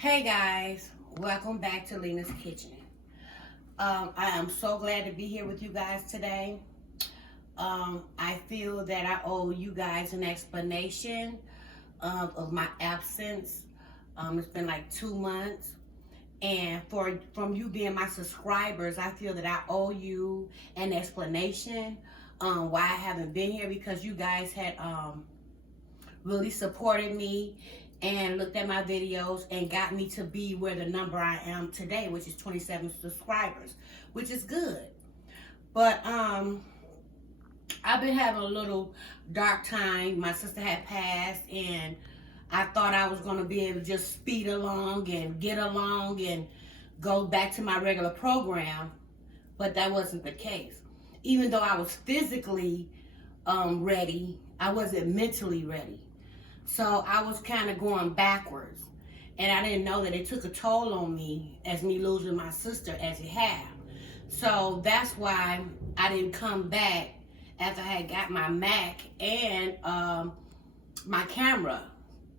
Hey guys, welcome back to Lena's Kitchen. I am so glad to be here with you guys today. I feel that I owe you guys an explanation of my absence. It's been like 2 months, and from you being my subscribers, I feel that I owe you an explanation why I haven't been here, because you guys had really supported me and looked at my videos and got me to be where the number I am today, which is 27 subscribers, which is good. But I've been having a little dark time. My sister had passed, and I thought I was going to be able to just speed along and get along and go back to my regular program, but that wasn't the case. Even though I was physically ready, I wasn't mentally ready. So I was kind of going backwards, and I didn't know that it took a toll on me as me losing my sister as it had. So that's why I didn't come back after I had got my Mac and my camera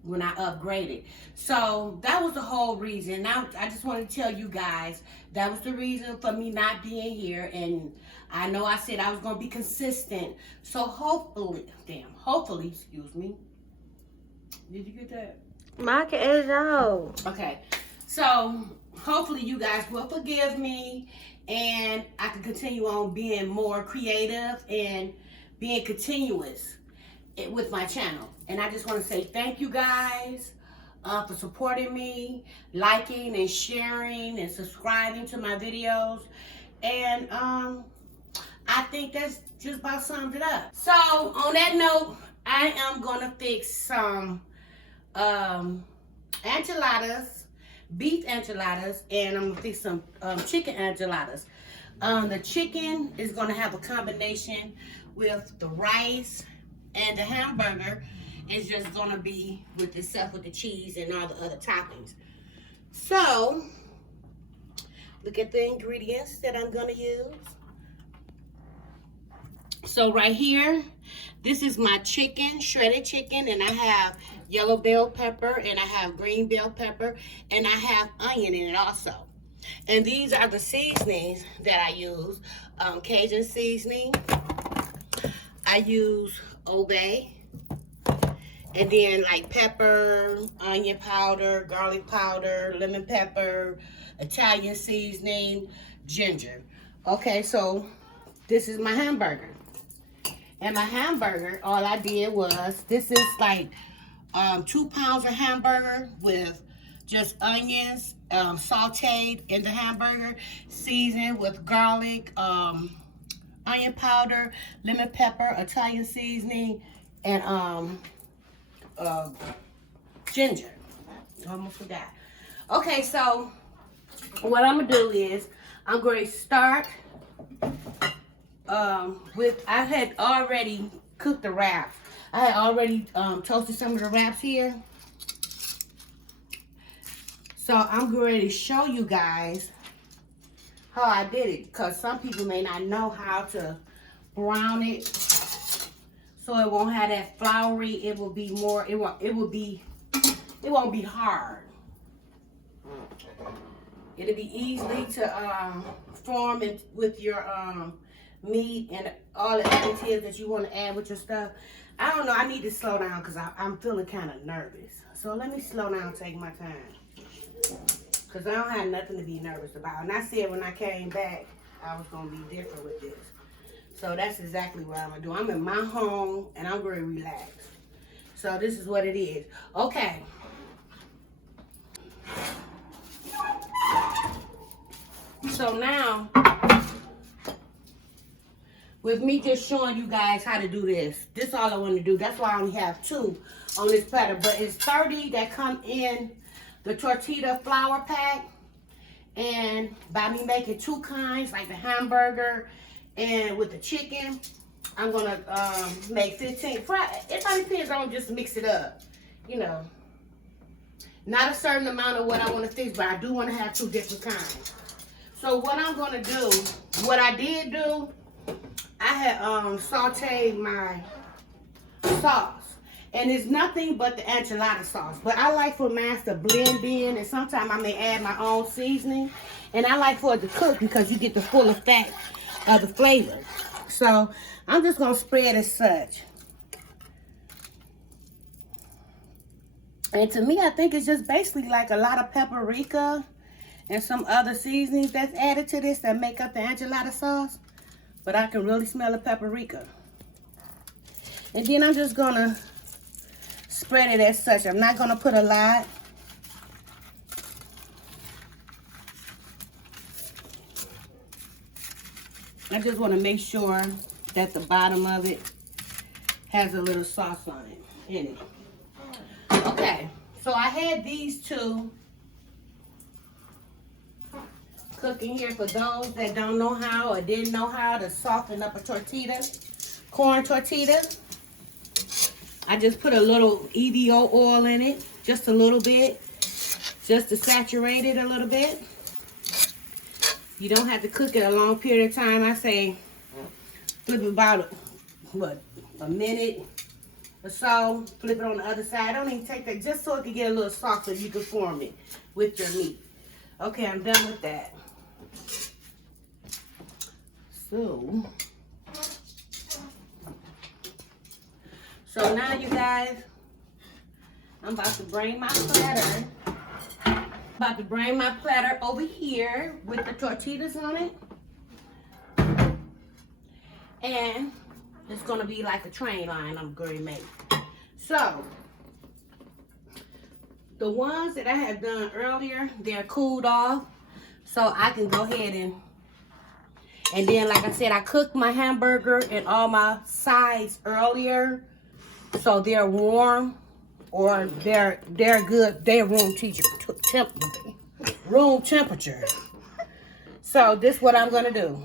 when I upgraded. So that was the whole reason. Now I just want to tell you guys that was the reason for me not being here. And I know I said I was going to be consistent. So hopefully, excuse me. Did you get that? Mark it out. Okay. So hopefully you guys will forgive me, and I can continue on being more creative and being continuous with my channel. And I just want to say thank you guys for supporting me, liking and sharing and subscribing to my videos. And I think that's just about sums it up. So on that note, I am going to fix some enchiladas, beef enchiladas, and I'm gonna fix some chicken enchiladas. The chicken is gonna have a combination with the rice, and the hamburger is just gonna be with itself with the cheese and all the other toppings. So look at the ingredients that I'm gonna use. So right here, this is my chicken, shredded chicken, and I have yellow bell pepper, and I have green bell pepper, and I have onion in it also. And these are the seasonings that I use. Cajun seasoning. I use Obey. And then like pepper, onion powder, garlic powder, lemon pepper, Italian seasoning, ginger. Okay, so this is my hamburger. And my hamburger, all I did was, this is like 2 pounds of hamburger with just onions sauteed in the hamburger, seasoned with garlic, onion powder, lemon pepper, Italian seasoning, and ginger. Almost forgot. Okay, so what I'm gonna do is I'm going to start I had already cooked the wraps. I had already toasted some of the wraps here. So I'm going to show you guys how I did it, because some people may not know how to brown it so it won't have that floury. It will be more, it won't be hard. It'll be easily to form it with your meat and all the additives that you want to add with your stuff. I don't know, I need to slow down because I'm feeling kind of nervous. So let me slow down and take my time, because I don't have nothing to be nervous about. And I said when I came back, I was going to be different with this. So that's exactly what I'm going to do. I'm in my home, and I'm going to relax. So this is what it is. Okay. So now, with me just showing you guys how to do this, this is all I want to do. That's why I only have 2 on this platter. But it's 30 that come in the Tortilla flour pack. And by me making 2 kinds, like the hamburger and with the chicken, I'm going to make 15. It probably depends on, just mix it up. You know, not a certain amount of what I want to fix, but I do want to have 2 different kinds. So what I'm going to do, what I did do, I had sauteed my sauce, And it's nothing but the enchilada sauce. But I like for mine to blend in, and sometimes I may add my own seasoning. And I like for it to cook because you get the full effect of the flavor. So I'm just going to spread as such. And to me, I think it's just basically like a lot of paprika and some other seasonings that's added to this that make up the enchilada sauce. But I can really smell the paprika. And then I'm just going to spread it as such. I'm not going to put a lot. I just want to make sure that the bottom of it has a little sauce on it, in it. Okay, so I had these two cooking here for those that don't know how or didn't know how to soften up a tortilla, corn tortilla. I just put a little EDO oil in it, just a little bit, just to saturate it a little bit. You don't have to cook it a long period of time. I say flip it about, a minute or so. Flip it on the other side. I don't even take that, just so it can get a little soft so you can form it with your meat. Okay, I'm done with that. So now you guys, I'm about to bring my platter. About to bring my platter over here with the tortillas on it. And it's gonna be like a train line I'm going to make. So, the ones that I have done earlier, they're cooled off. So I can go ahead and then like I said, I cooked my hamburger and all my sides earlier. So they're warm. Or they're good. They're room temperature. So this is what I'm gonna do.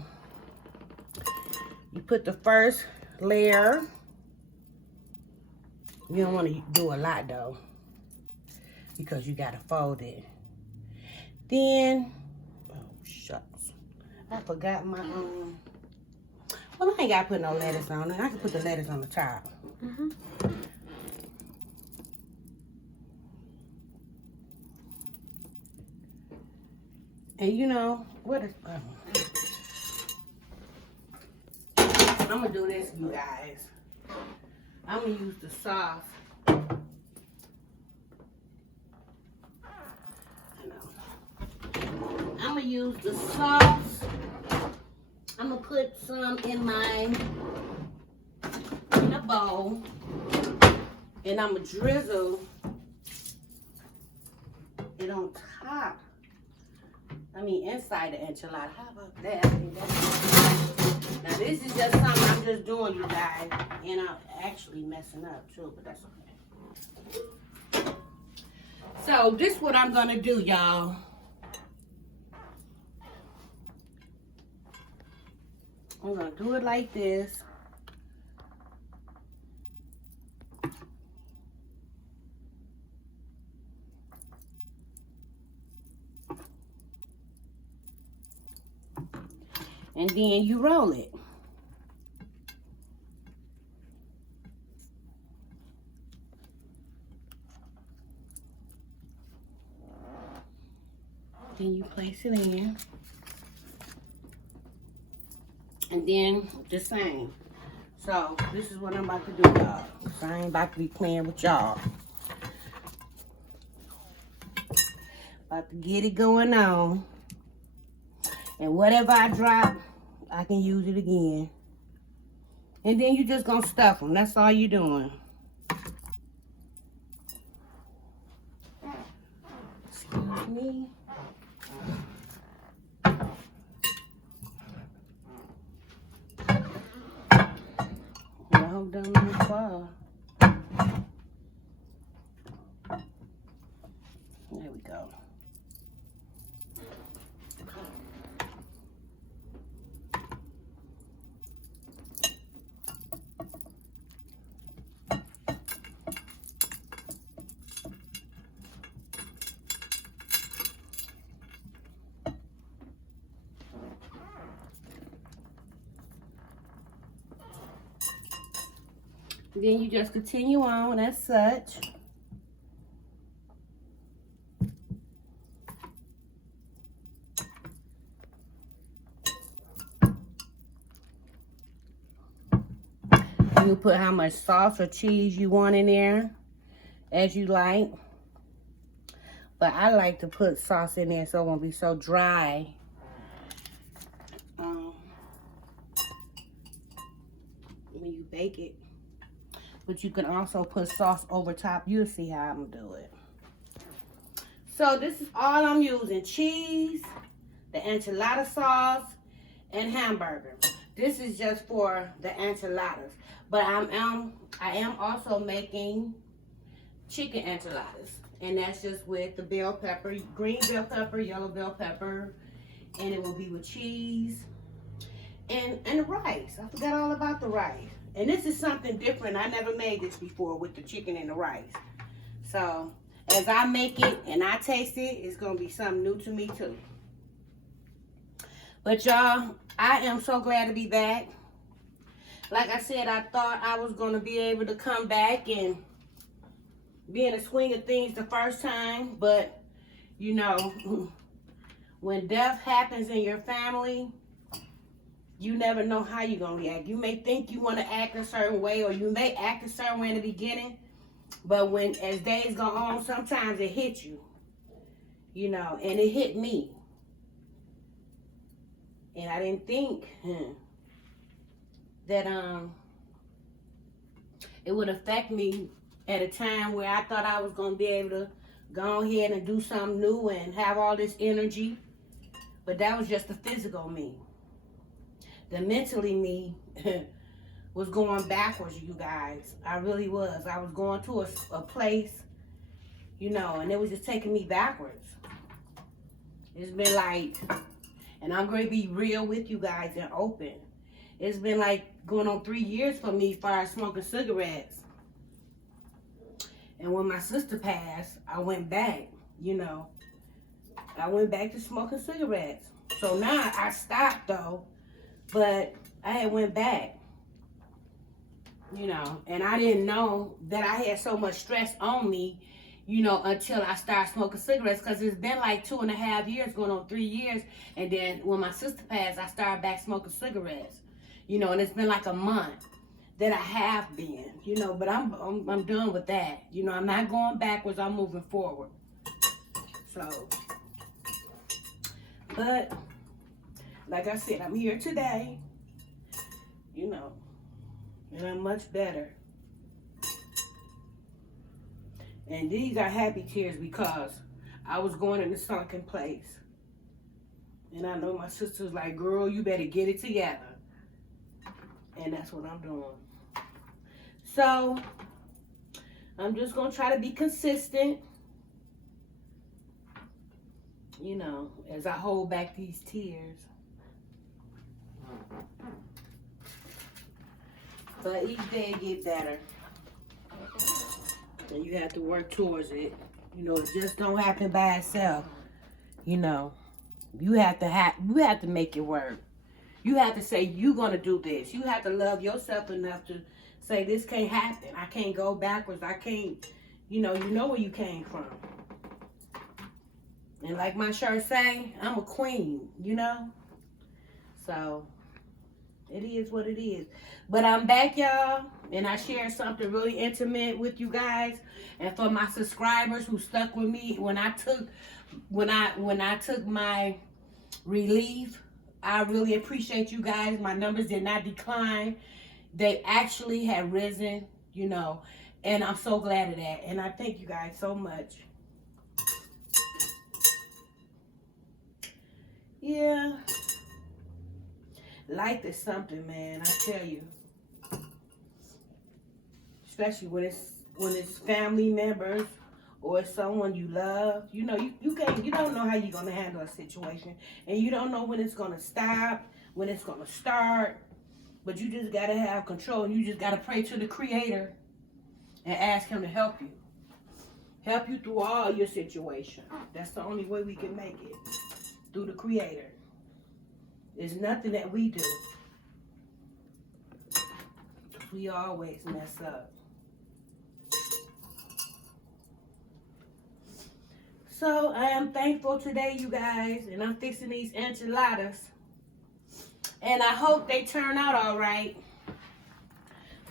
You put the first layer. You don't want to do a lot though, because you gotta fold it. Then, oh shucks, I forgot my Well, I ain't gotta put no lettuce on it. I can put the lettuce on the top. And you know, what is, I'm gonna do this, you guys. I'm gonna use the sauce. I'm gonna use the sauce. I'm gonna put some in a bowl. And I'm gonna drizzle it on top. I mean, inside the enchilada. How about that? I think that's now, this is just something I'm just doing, you guys. And I'm actually messing up, too. But that's okay. So, this is what I'm going to do, y'all. I'm going to do it like this. And then you roll it. Then you place it in. And then the same. So this is what I'm about to do, y'all. I ain't about to be playing with y'all. About to get it going on. And whatever I drop, I can use it again. And then you just gonna stuff them. That's all you're doing. Excuse me. I hope that don't fall. There we go. Then you just continue on as such. You put how much sauce or cheese you want in there, as you like. But I like to put sauce in there so it won't be so dry. When you bake it. But you can also put sauce over top. You'll see how I'm gonna do it. So this is all I'm using. Cheese, the enchilada sauce, and hamburger. This is just for the enchiladas. But I am also making chicken enchiladas. And that's just with the bell pepper, green bell pepper, yellow bell pepper. And it will be with cheese and the rice. I forgot all about the rice. And this is something different. I never made this before with the chicken and the rice. So as I make it and I taste it, it's going to be something new to me too. But y'all, I am so glad to be back. Like I said, I thought I was going to be able to come back and be in the swing of things the first time. But, you know, when death happens in your family, you never know how you're going to react. You may think you want to act a certain way, or you may act a certain way in the beginning. But as days go on, sometimes it hits you. You know, and it hit me. And I didn't think that it would affect me at a time where I thought I was going to be able to go ahead and do something new and have all this energy. But that was just the physical me. The mentally me was going backwards, you guys. I really was. I was going to a place, you know, and it was just taking me backwards. It's been like, and I'm going to be real with you guys and open. It's been like going on 3 years for me as far as smoking cigarettes. And when my sister passed, I went back, you know. I went back to smoking cigarettes. So now I stopped though, but I had went back, you know, and I didn't know that I had so much stress on me, you know, until I started smoking cigarettes, because it's been like 2.5 years, going on 3 years. And then when my sister passed, I started back smoking cigarettes, you know, and it's been like a month that I have been, you know, but I'm done with that. You know, I'm not going backwards, I'm moving forward. So, but like I said, I'm here today, you know, and I'm much better. And these are happy tears because I was going in a sunken place. And I know my sister's like, girl, you better get it together. And that's what I'm doing. So, I'm just going to try to be consistent, you know, as I hold back these tears. But each day it get better. And you have to work towards it. You know, it just don't happen by itself. You know, you have to make it work. You have to say, you're going to do this. You have to love yourself enough to say, this can't happen. I can't go backwards. I can't, you know where you came from. And like my shirt say, I'm a queen, you know. So, it is what it is. But I'm back, y'all. And I shared something really intimate with you guys. And for my subscribers who stuck with me when I took my relief, I really appreciate you guys. My numbers did not decline. They actually have risen, you know. And I'm so glad of that. And I thank you guys so much. Yeah. Life is something, man. I tell you. Especially when it's family members or someone you love. You know, you don't know how you're gonna handle a situation. And you don't know when it's gonna stop, when it's gonna start. But you just gotta have control. You just gotta pray to the Creator and ask Him to help you. Help you through all your situation. That's the only way we can make it. Through the Creator. There's nothing that we do. We always mess up. So I am thankful today, you guys, and I'm fixing these enchiladas. And I hope they turn out all right.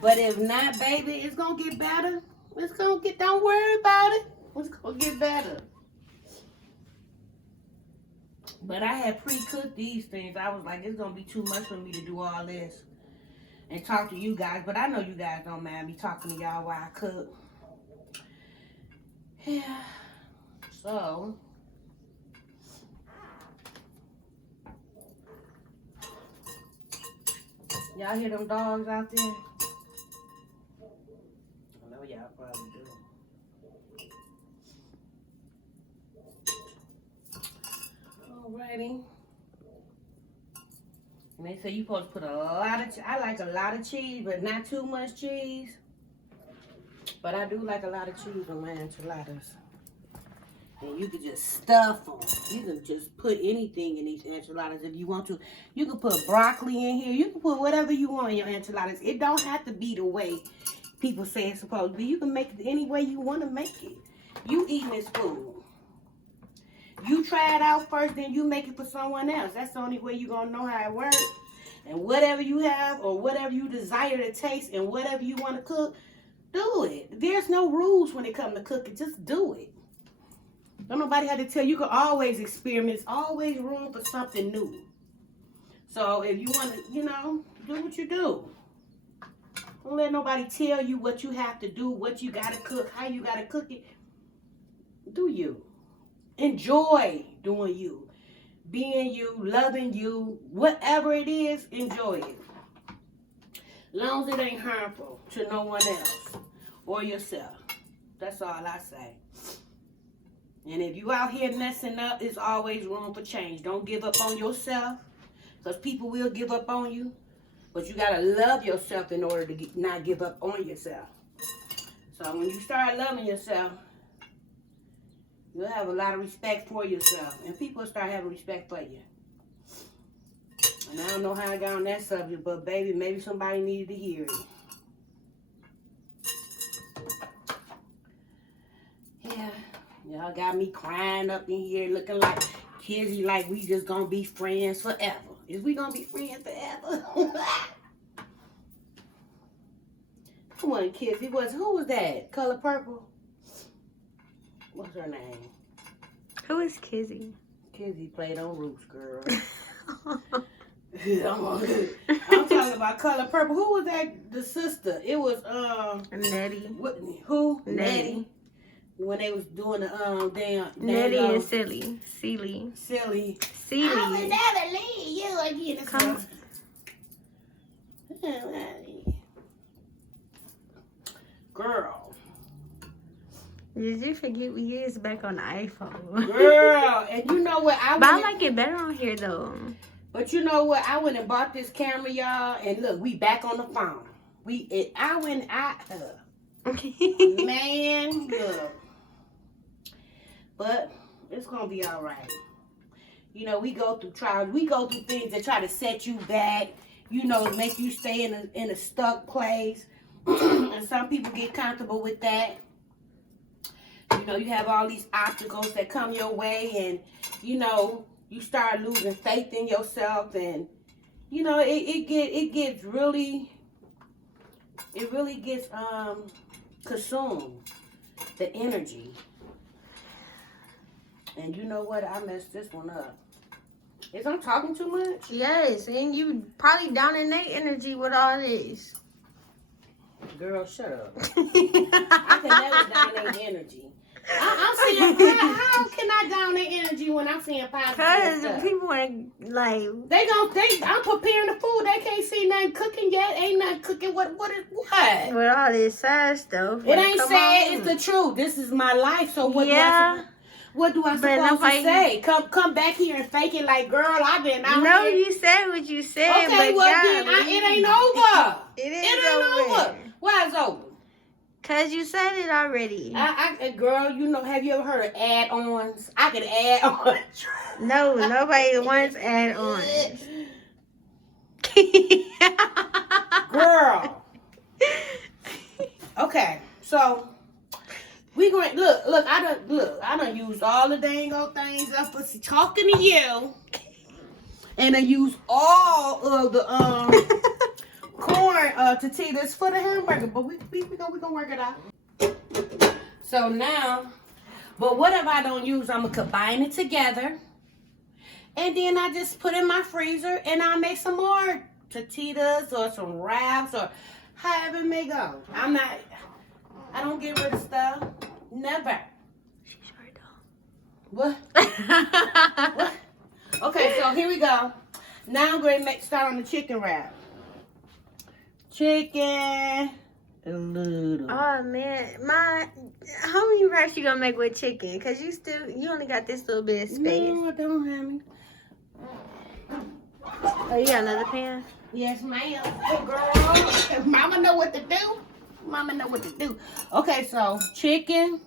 But if not, baby, it's going to get better. It's going to get, don't worry about it. It's going to get better. But I had pre-cooked these things. I was like, it's going to be too much for me to do all this and talk to you guys. But I know you guys don't mind me talking to y'all while I cook. Yeah. So, y'all hear them dogs out there? I know y'all probably do. Alrighty. And they say you supposed to put a lot of, I like a lot of cheese, but not too much cheese. But I do like a lot of cheese on my enchiladas. And you can just stuff them. You can just put anything in these enchiladas if you want to. You can put broccoli in here. You can put whatever you want in your enchiladas. It don't have to be the way people say it's supposed to be. You can make it any way you want to make it. You eating this food. You try it out first, then you make it for someone else. That's the only way you're going to know how it works. And whatever you have or whatever you desire to taste and whatever you want to cook, do it. There's no rules when it comes to cooking. Just do it. Don't nobody have to tell you. You can always experiment. It's always room for something new. So if you want to, do what you do. Don't let nobody tell you what you have to do, what you got to cook, how you got to cook it. Do you. Enjoy doing you. Being you, loving you, whatever it is, enjoy it. As long as it ain't harmful to no one else or yourself. That's all I say. And if you out here messing up, there's always room for change. Don't give up on yourself, because people will give up on you. But you got to love yourself in order to not give up on yourself. So when you start loving yourself, you'll have a lot of respect for yourself. And people will start having respect for you. And I don't know how I got on that subject, but baby, maybe somebody needed to hear it. Yeah. Y'all got me crying up in here looking like Kizzy, like we just gonna be friends forever. Is we gonna be friends forever? Come on, Kizzy. Who was that? Color Purple? What's her name? Who is Kizzy? Kizzy played on Roots, girl. I'm talking about Color Purple. Who was that? The sister. It was Nettie. Who? Nettie. When they was doing the damn Nettie and Silly. Silly. I will never leave you again. Come. Girl. Did you forget we is back on the iPhone? Girl, and you know what? But I like it better on here though. But you know what? I went and bought this camera, y'all, and look, we back on the phone. Man, look. But it's gonna be all right. We go through trials. We go through things that try to set you back. Make you stay in a stuck place. And some people get comfortable with that. You have all these obstacles that come your way, and you start losing faith in yourself, and it really gets consumed, the energy. And you know what? I messed this one up. Is I'm talking too much? Yes, and you probably down in their energy with all this. Girl, shut up. I can never down their energy. I'm seeing, how can I down their energy when I'm seeing positive Because stuff? people are like... I'm preparing the food. They can't see nothing cooking yet. Ain't nothing cooking. What? With all this sad stuff. It ain't sad. It's the truth. This is my life. So what do I supposed to say? Come back here and fake it like, girl, I've been out No, here. you said what you said. Okay, but well God, then it ain't over. It ain't over. Why it's over? Because you said it already. Girl, have you ever heard of add-ons? I can add on. No, nobody wants add-ons. Girl. Okay, so we going look. I done used all the dang old things up for talking to you, and I used all of the corn tortillas for the hamburger. But we gonna work it out. So now, but whatever I don't use, I'm gonna combine it together, and then I just put in my freezer, and I'll make some more tortillas or some wraps or however it may go. I don't get rid of stuff. Never. She sure don't. What? What? Okay, so here we go. Now I'm going to start on the chicken wrap. Chicken. A little. Oh man, how many wraps you gonna make with chicken? Cause you only got this little bit of space. No, I don't have any. Oh, you got another pan? Yes, ma'am. Good girl. Mama know what to do. Mama know what to do. Okay, so chicken,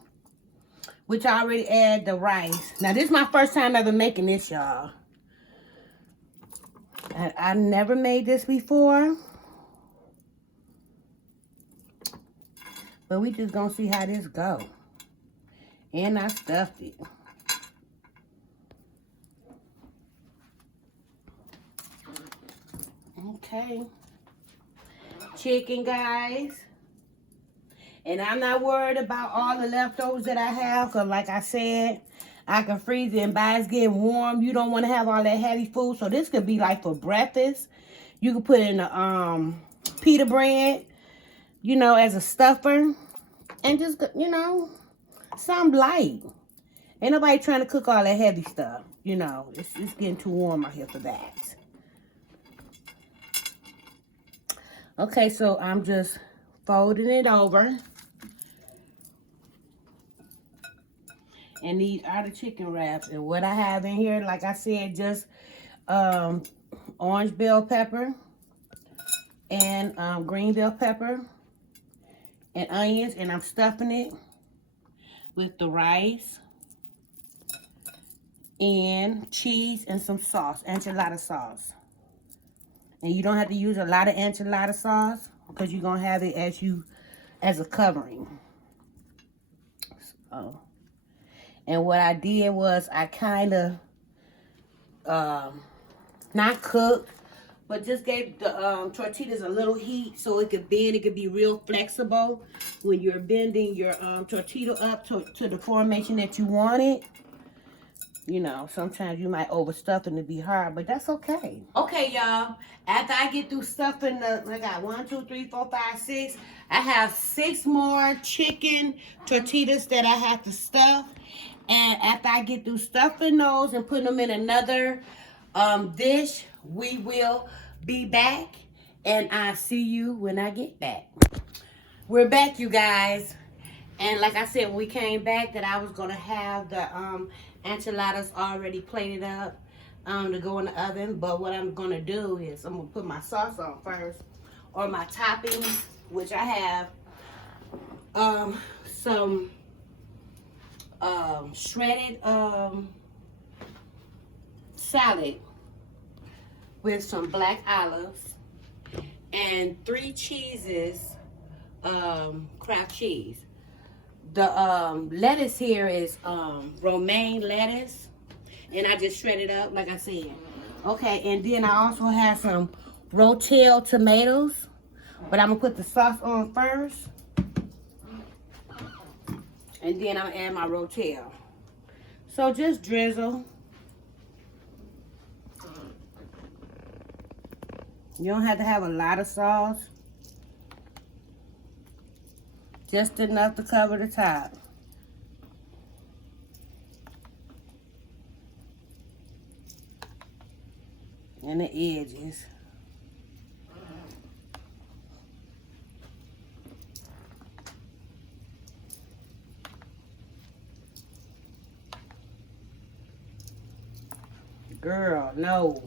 which I already add the rice. Now, this is my first time ever making this, y'all. I never made this before. But we just gonna see how this go. And I stuffed it. Okay. Chicken, guys. And I'm not worried about all the leftovers that I have. Because like I said, I can freeze it and by it's getting warm. You don't want to have all that heavy food. So this could be like for breakfast. You could put in the pita bread, you know, as a stuffer. And just, you know, something light. Ain't nobody trying to cook all that heavy stuff. You know, it's getting too warm out here for that. Okay, so I'm just folding it over. And these are the chicken wraps. And what I have in here, like I said, just orange bell pepper and green bell pepper and onions. And I'm stuffing it with the rice and cheese and some sauce, enchilada sauce. And you don't have to use a lot of enchilada sauce because you're going to have it as a covering. So, and what I did was I kind of, not cooked, but just gave the tortillas a little heat so it could bend. It could be real flexible when you're bending your tortilla up to the formation that you want it. You know, sometimes you might overstuff it and be hard, but that's okay. Okay, y'all. After I get through stuffing I got 1, 2, 3, 4, 5, 6. I have 6 more chicken tortillas that I have to stuff. And after I get through stuffing those and putting them in another dish, we will be back. And I'll see you when I get back. We're back, you guys. And like I said, when we came back, that I was going to have the enchiladas already plated up to go in the oven. But what I'm going to do is I'm going to put my sauce on first. Or my toppings, which I have some shredded salad with some black olives and 3 cheeses, Kraft cheese. The lettuce here is romaine lettuce, and I just shred it up like I said. Okay, and then I also have some Rotel tomatoes, but I'm gonna put the sauce on first, and then I'm gonna add my Rotel. So just drizzle. You don't have to have a lot of sauce. Just enough to cover the top. And the edges. Girl, no.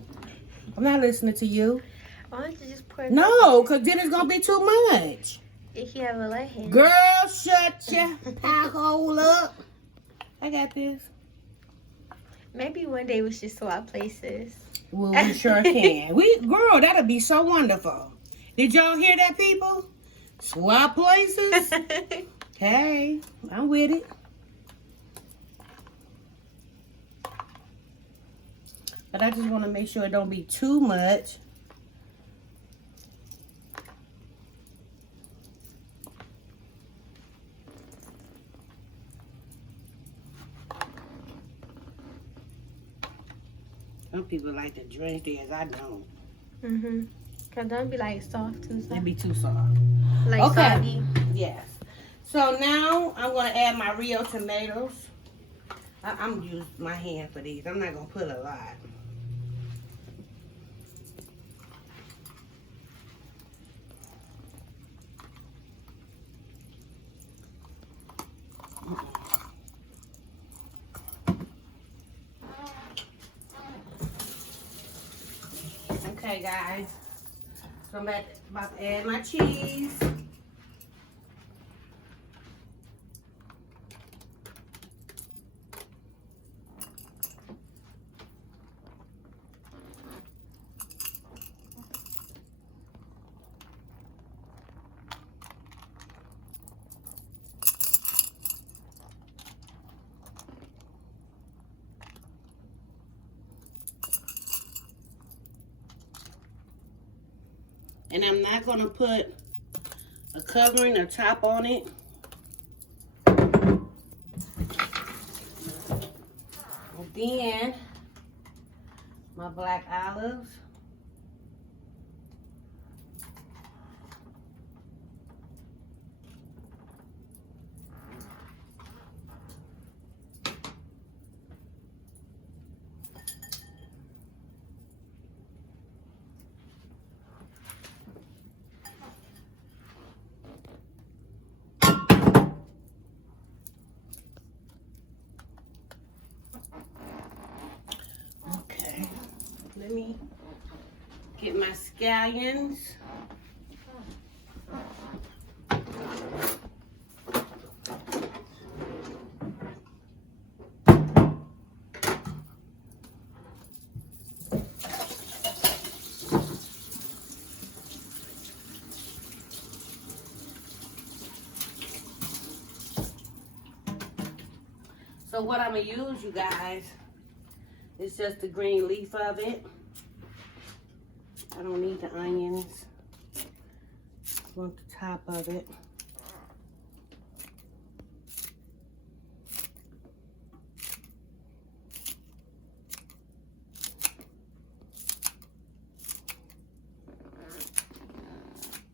I'm not listening to you. Why don't you just pour it? No, because then it's going to be too much. If you have a light hand. Girl, shut your pie hole up. I got this. Maybe one day we should swap places. Well, we sure can. Girl, that'll be so wonderful. Did y'all hear that, people? Swap places? Hey, I'm with it. But I just want to make sure it don't be too much. Some people like to drink theirs. I don't. Mm-hmm. Cause don't be like soft too soft. It be too soft. Like Okay. soggy. Yes. So now I'm gonna add my Rio tomatoes. I'm gonna use my hand for these. I'm not gonna put a lot. Okay, guys. So I'm about to add my cheese. And I'm not going to put a covering or top on it. And then my black olives. Okay, let me get my scallions. So what I'm gonna use, you guys, is just the green leaf of it. I don't need the onions. I want the top of it.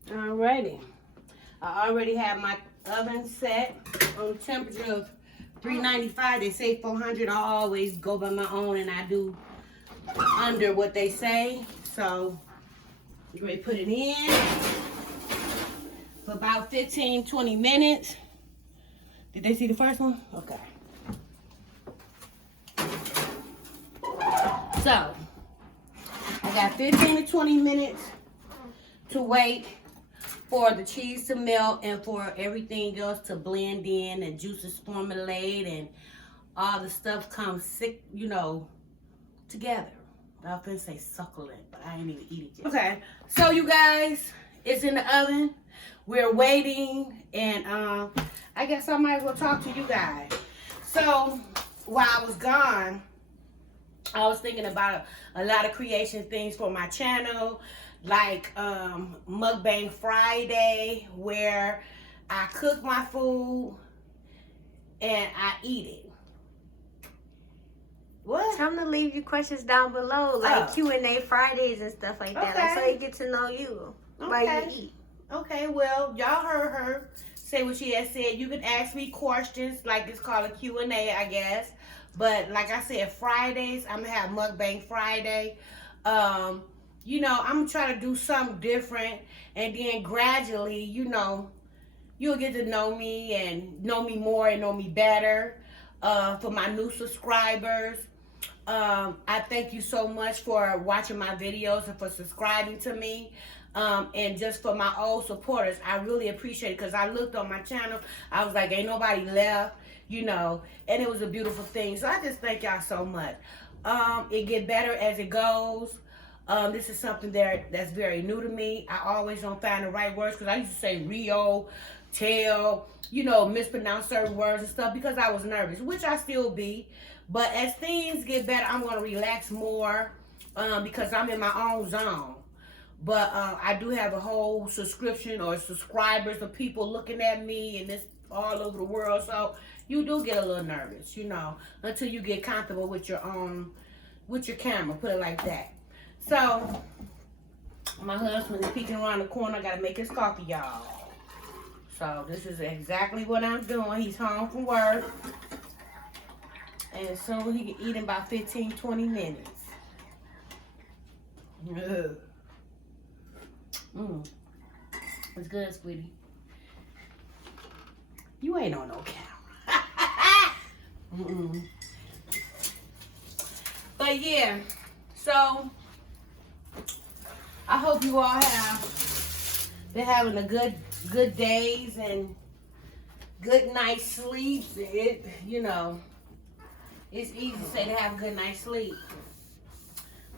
Alrighty. I already have my oven set on the temperature of 395. They say 400. I always go by my own and I do under what they say. So you ready to put it in for about 15-20 minutes. Did they see the first one? Okay. So I got 15 to 20 minutes to wait for the cheese to melt and for everything else to blend in and juices formulate and all the stuff comes sick, you know, together. I was gonna say succulent, but I ain't even eat it yet. Okay, so you guys, it's in the oven. We're waiting, and I guess I might as well talk to you guys. So while I was gone, I was thinking about a lot of creation things for my channel, like Mukbang Friday, where I cook my food and I eat it. What? Tell them to leave your questions down below, like Q&A Fridays and stuff like that, like, so they get to know you while you eat. Okay, well, y'all heard her say what she had said. You can ask me questions, like it's called a Q&A, I guess. But like I said, Fridays, I'm going to have Mukbang Friday. You know, I'm going to try to do something different. And then gradually, you know, you'll get to know me and know me more and know me better. For my new subscribers, I thank you so much for watching my videos and for subscribing to me. And just for my old supporters, I really appreciate it, because I looked on my channel, I was like, ain't nobody left, you know, and it was a beautiful thing. So I just thank y'all so much. It get better as it goes. This is something that's very new to me. I always don't find the right words because I used to say Rio, tell, mispronounce certain words and stuff because I was nervous, which I still be. But as things get better, I'm going to relax more because I'm in my own zone. But I do have a whole subscription or subscribers of people looking at me, and it's all over the world. So you do get a little nervous, until you get comfortable with your camera, put it like that. So my husband is peeking around the corner. I got to make his coffee, y'all. So this is exactly what I'm doing. He's home from work. And so he can eat in about 15, 20 minutes. It's good, sweetie. You ain't on no camera. But yeah, so I hope you all have been having a good days and good night's sleep. It's easy to say to have a good night's sleep.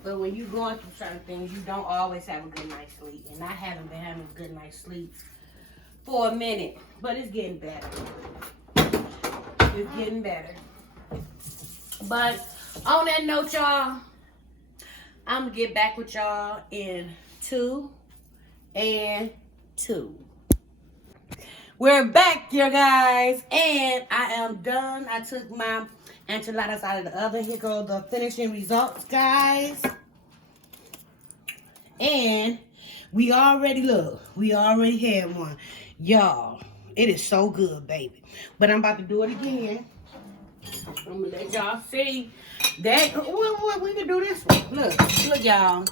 But when you're going through certain things, you don't always have a good night's sleep. And I haven't been having a good night's sleep for a minute. But it's getting better. It's getting better. But on that note, y'all, I'm going to get back with y'all in 2 and 2. We're back, you guys. And I am done. I took my enchiladas out of the oven. Here go the finishing results, guys. And we already had one. Y'all, it is so good, baby. But I'm about to do it again. I'm gonna let y'all see that. We can do this one. Look, y'all.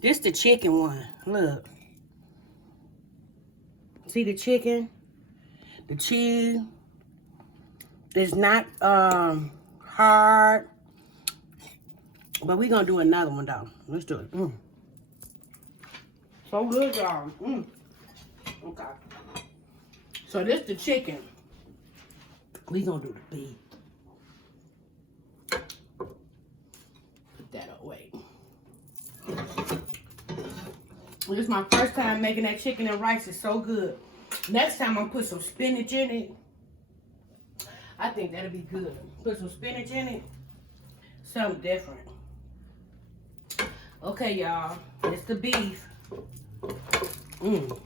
This the chicken one. Look. See the chicken? The cheese. It's not hard. But we're going to do another one, though. Let's do it. So good, y'all. Okay. So this the chicken. We're going to do the beef. Put that away. This is my first time making that chicken and rice. It's so good. Next time I'm going to put some spinach in it. I think that'll be good. Put some spinach in it. Something different. Okay, y'all. It's the beef. Look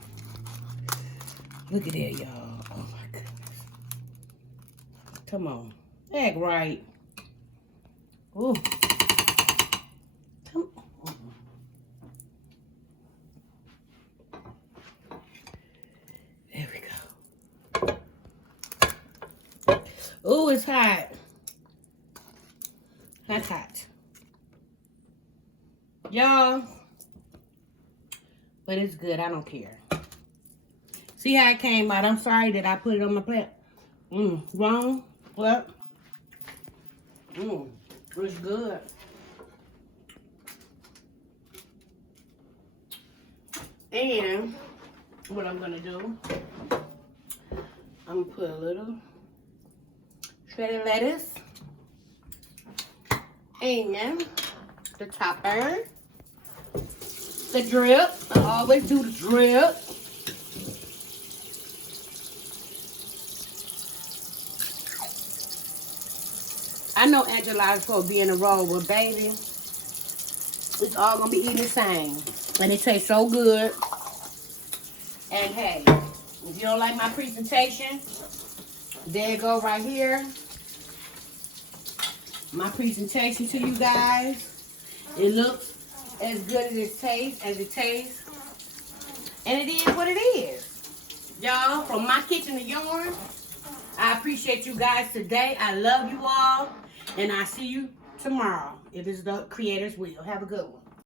at that, y'all. Oh, my goodness. Come on. Act right. Ooh. Come on. There we go. Ooh, it's hot. That's hot. Y'all. But it's good. I don't care. See how it came out. I'm sorry that I put it on my plate. Wrong. What? It's good. And what I'm going to do, I'm going to put a little shredded lettuce and the topper, the drip. I always do the drip. I know enchiladas supposed to be in a roll, but baby, it's all gonna be eating the same. And it tastes so good. And hey, if you don't like my presentation, there you go right here. My presentation to you guys. It looks as good as it tastes. And it is what it is. Y'all, from my kitchen to yours, I appreciate you guys today. I love you all. And I'll see you tomorrow, if it's the Creator's will. Have a good one.